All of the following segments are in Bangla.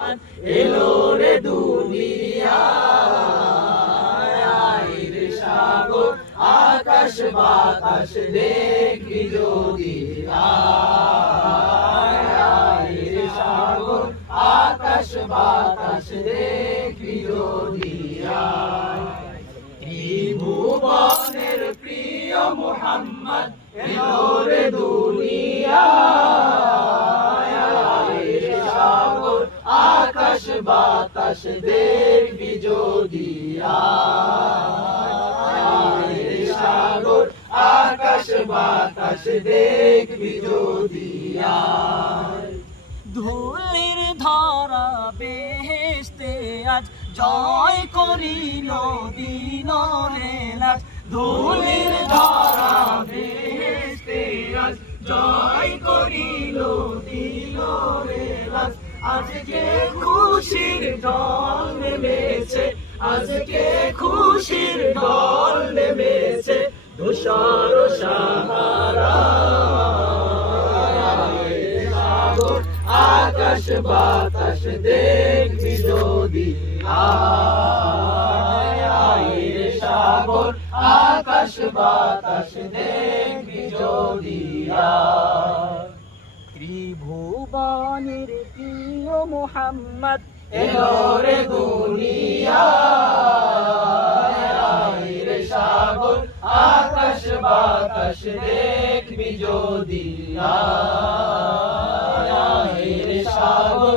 এলো রে দুনিয়ায়, আয় রে সাগর আকাশ বাতাস দেখবি যদি, আয় রে সাগর আকাশ বাতাস দেখবি যদি, ত্রিভুবনের প্রিয় মুহাম্মদ এলো রে দুনিয়ায়, আয় রে সাগর আকাশ বাতাস দেখবি যদি, আয় রে সাগর আকাশ বাতাস দেখবি যদি, ধুলির ধরা বেহেশতে আজ জয় করিল দিন রে লাজ, ধুলির ধরা বেহেশতে আজ জয় করিল দিন রে লাজ, আজকে খুশির ঢল নেমেছে, আজকে খুশির ঢল নেমেছে, ধূসর সাহারা সাগর আকাশ বাতাস দেখবি যদি, আয় রে সাগর আকাশ বাতাস দেখবি যদি, ত্রিভুবনের প্রিয় মুহাম্মদ এলো রে দুনিয়ায়, আয় রে সাগর আকাশ বাতাস দেখবি যদি, আয় রে সাগর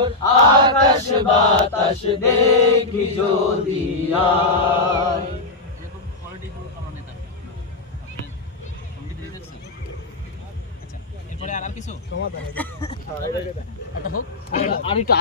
আকাশ বাতাস দেখবি যদি, এরপরে আর কিছু একটা হোক আর একটু